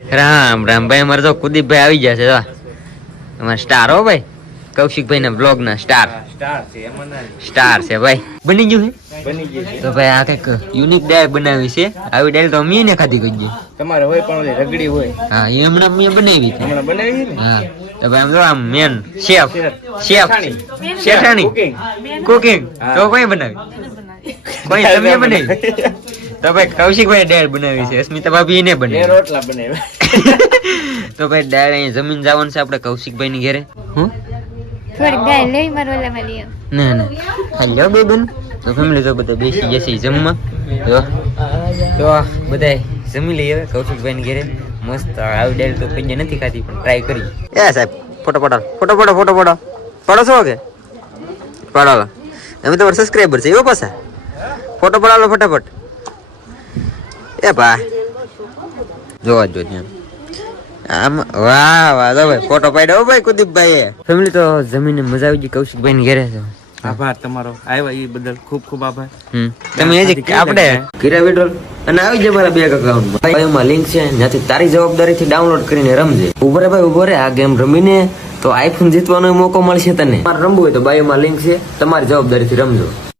રામ રામ ભાઈ, અમારે તો કુદીપભાઈ આવી જશે. અમારે સ્ટાર હો ભાઈ, કૌશિકભાઈ ના બ્લોગ ના સ્ટાર છે ભાઈ. બની ગયું છે તો ભાઈ આ કઈક યુનિક ડાય બનાવી છે. આવી ડાય તો અમે ને ખાધી કઈ તમારે હોય પણ રગડી હોય. હા એ હમણાં મેં બનાવી છે. હમણાં બનાવી ને. હા તો ભાઈ આમ જો આમ મેન શેફ શેઠાણી કુકિંગ તો કોઈ બનાવી કોઈ તમે બનાવી તો ભાઈ કૌશિકભાઈ ડાળ બનાવી છે. અસ્મિતા ભાભી એને બનાવી રોટલા બનાવ્યા. તો ભાઈ ડાળ અહીં જમીન જવાનું છે આપણે કૌશિકભાઈ ની ઘરે. હું થોડીક દાળ લઈ મારો ઓલામાં લઈ આવ. ના ના હેલો બેબન. તો ફેમિલી તો બધા બેસી જશે જમવા. તો બધા જમી લઈએ હવે કૌશિકભાઈ ની ઘરે. મસ્ત આવી ડાળ તો કઈ નથી ખાધી પણ ટ્રાય કરી. એ સાહેબ ફોટો પાડો છો કે પાડો તમે તો સબસ્ક્રાઇબર છે એવો પાછા ફોટો પડાલો ફટાફટ. એ ભાઈ જોવા જો ત્યાં આમ વાહ વાહ તો ભાઈ ફોટો પાડ્યો ભાઈ કુદીપભાઈ. ફેમિલી તો જમીને મજા આવી ગઈ કૌશિકભાઈ ની ઘરે. આભાર તમારો આવ્યા એ બદલ ખૂબ ખૂબ આભાર. તમે હજી આપણે ઘીરા વિડ્રોલ અને આવી જાય મારા બેંક અકાઉન્ટમાં. એમાં લિંક છે ત્યાંથી તારી જવાબદારીથી ડાઉનલોડ કરીને રમજે. ઉભો રે ભાઈ ઉભો રે, આ ગેમ રમીને તો આઈફોન જીતવાનો મોકો મળશે તને. તમારે રમવું હોય તો બાયોમાં લિંક છે, તમારી જવાબદારીથી રમજો.